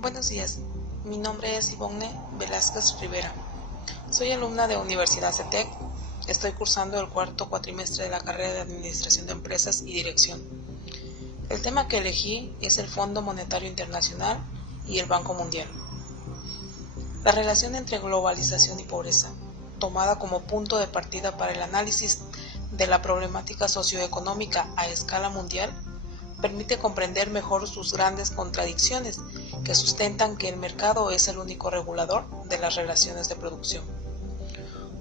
Buenos días, mi nombre es Ivonne Velázquez Rivera. Soy alumna de Universidad CETEC. Estoy cursando el cuarto cuatrimestre de la carrera de Administración de Empresas y Dirección. El tema que elegí es el Fondo Monetario Internacional y el Banco Mundial. La relación entre globalización y pobreza, tomada como punto de partida para el análisis de la problemática socioeconómica a escala mundial, permite comprender mejor sus grandes contradicciones que sustentan que el mercado es el único regulador de las relaciones de producción.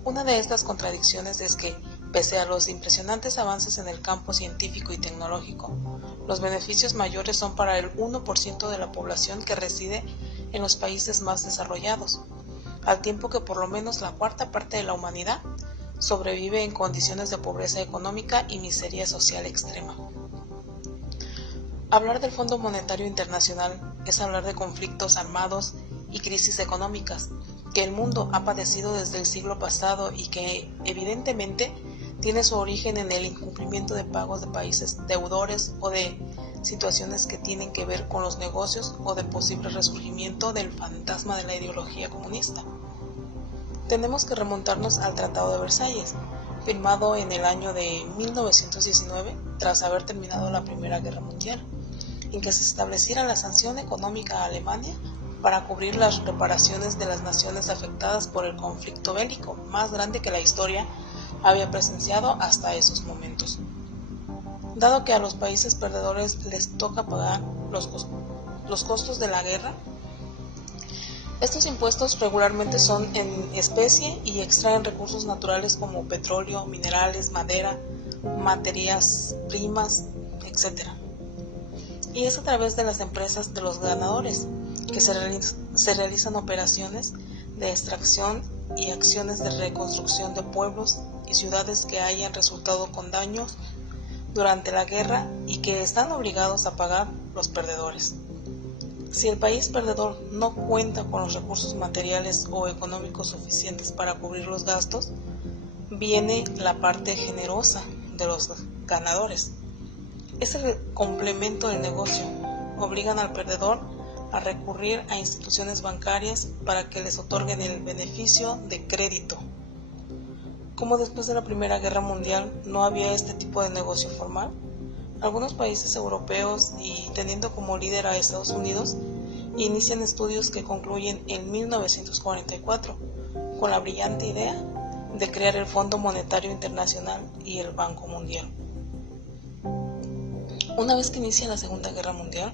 Una de estas contradicciones es que, pese a los impresionantes avances en el campo científico y tecnológico, los beneficios mayores son para el 1% de la población que reside en los países más desarrollados, al tiempo que por lo menos la cuarta parte de la humanidad sobrevive en condiciones de pobreza económica y miseria social extrema. Hablar del Fondo Monetario Internacional es hablar de conflictos armados y crisis económicas que el mundo ha padecido desde el siglo pasado y que, evidentemente, tiene su origen en el incumplimiento de pagos de países deudores o de situaciones que tienen que ver con los negocios o de posible resurgimiento del fantasma de la ideología comunista. Tenemos que remontarnos al Tratado de Versalles, firmado en el año de 1919 tras haber terminado la Primera Guerra Mundial, en que se estableciera la sanción económica a Alemania para cubrir las reparaciones de las naciones afectadas por el conflicto bélico más grande que la historia había presenciado hasta esos momentos. Dado que a los países perdedores les toca pagar los costos de la guerra, estos impuestos regularmente son en especie y extraen recursos naturales como petróleo, minerales, madera, materias primas, etc. Y es a través de las empresas de los ganadores que se realizan operaciones de extracción y acciones de reconstrucción de pueblos y ciudades que hayan resultado con daños durante la guerra y que están obligados a pagar los perdedores. Si el país perdedor no cuenta con los recursos materiales o económicos suficientes para cubrir los gastos, viene la parte generosa de los ganadores. Es el complemento del negocio. Obligan al perdedor a recurrir a instituciones bancarias para que les otorguen el beneficio de crédito. Como después de la Primera Guerra Mundial no había este tipo de negocio formal, algunos países europeos, y teniendo como líder a Estados Unidos, inician estudios que concluyen en 1944 con la brillante idea de crear el Fondo Monetario Internacional y el Banco Mundial. Una vez que inicia la Segunda Guerra Mundial,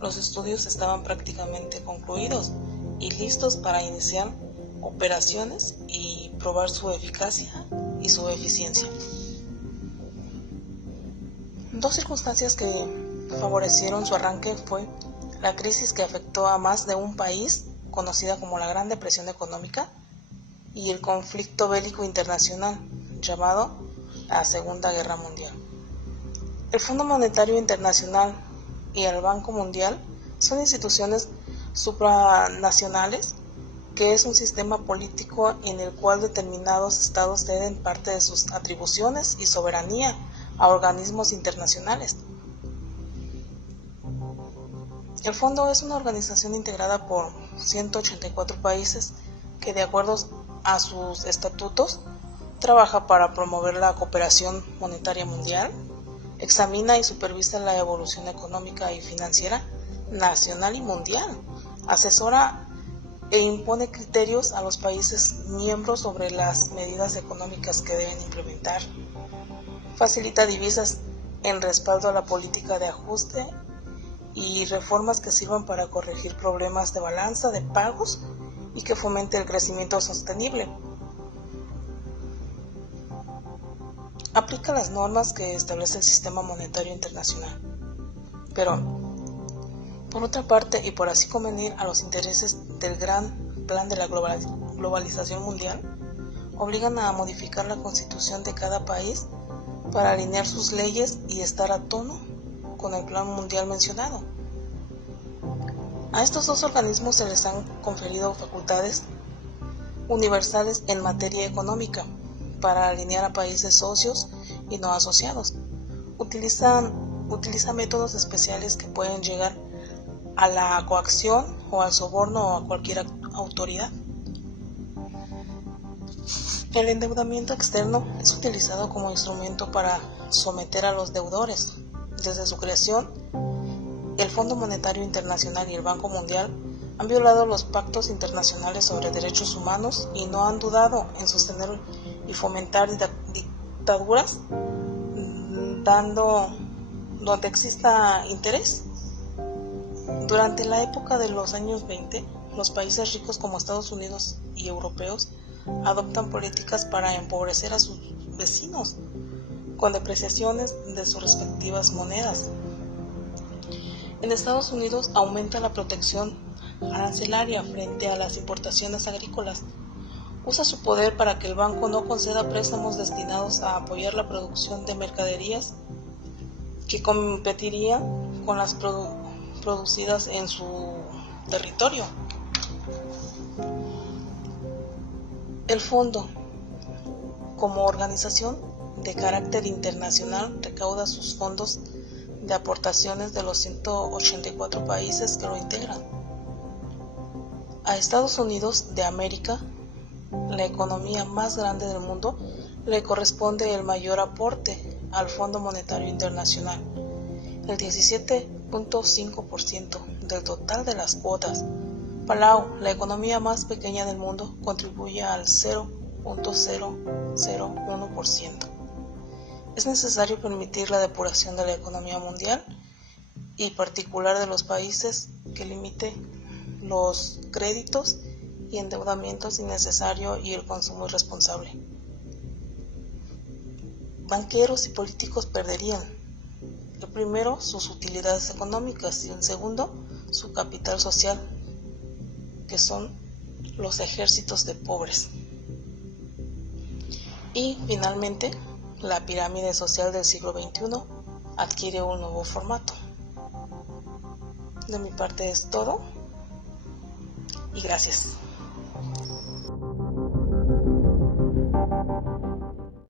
los estudios estaban prácticamente concluidos y listos para iniciar operaciones y probar su eficacia y su eficiencia. Dos circunstancias que favorecieron su arranque fue la crisis que afectó a más de un país, conocida como la Gran Depresión Económica, y el conflicto bélico internacional, llamado la Segunda Guerra Mundial. El Fondo Monetario Internacional y el Banco Mundial son instituciones supranacionales, que es un sistema político en el cual determinados estados ceden parte de sus atribuciones y soberanía a organismos internacionales. El fondo es una organización integrada por 184 países que, de acuerdo a sus estatutos, trabaja para promover la cooperación monetaria mundial, examina y supervisa la evolución económica y financiera nacional y mundial, asesora e impone criterios a los países miembros sobre las medidas económicas que deben implementar, facilita divisas en respaldo a la política de ajuste y reformas que sirvan para corregir problemas de balanza de pagos y que fomente el crecimiento sostenible. Aplica las normas que establece el Sistema Monetario Internacional, pero, por otra parte, y por así convenir a los intereses del gran plan de la globalización mundial, obligan a modificar la constitución de cada país para alinear sus leyes y estar a tono con el plan mundial mencionado. A estos dos organismos se les han conferido facultades universales en materia económica para alinear a países socios y no asociados. Utiliza métodos especiales que pueden llegar a la coacción o al soborno o a cualquier autoridad. El endeudamiento externo es utilizado como instrumento para someter a los deudores. Desde su creación, el Fondo Monetario Internacional y el Banco Mundial han violado los pactos internacionales sobre derechos humanos y no han dudado en sostener y fomentar dictaduras donde exista interés. Durante la época de los años 20, los países ricos como Estados Unidos y europeos adoptan políticas para empobrecer a sus vecinos con depreciaciones de sus respectivas monedas. En Estados Unidos aumenta la protección arancelaria frente a las importaciones agrícolas. Usa su poder para que el banco no conceda préstamos destinados a apoyar la producción de mercaderías que competirían con las producidas en su territorio. El fondo, como organización de carácter internacional, recauda sus fondos de aportaciones de los 184 países que lo integran. A Estados Unidos de América, la economía más grande del mundo, le corresponde el mayor aporte al Fondo Monetario Internacional, el 17.5% del total de las cuotas. Palau, la economía más pequeña del mundo, contribuye al 0.001%. Es necesario permitir la depuración de la economía mundial y particular de los países que limite los créditos y endeudamientos innecesarios y el consumo irresponsable. Banqueros y políticos perderían, el primero, sus utilidades económicas y el segundo, su capital social, que son los ejércitos de pobres. Y finalmente, la pirámide social del siglo XXI adquiere un nuevo formato. De mi parte es todo y gracias.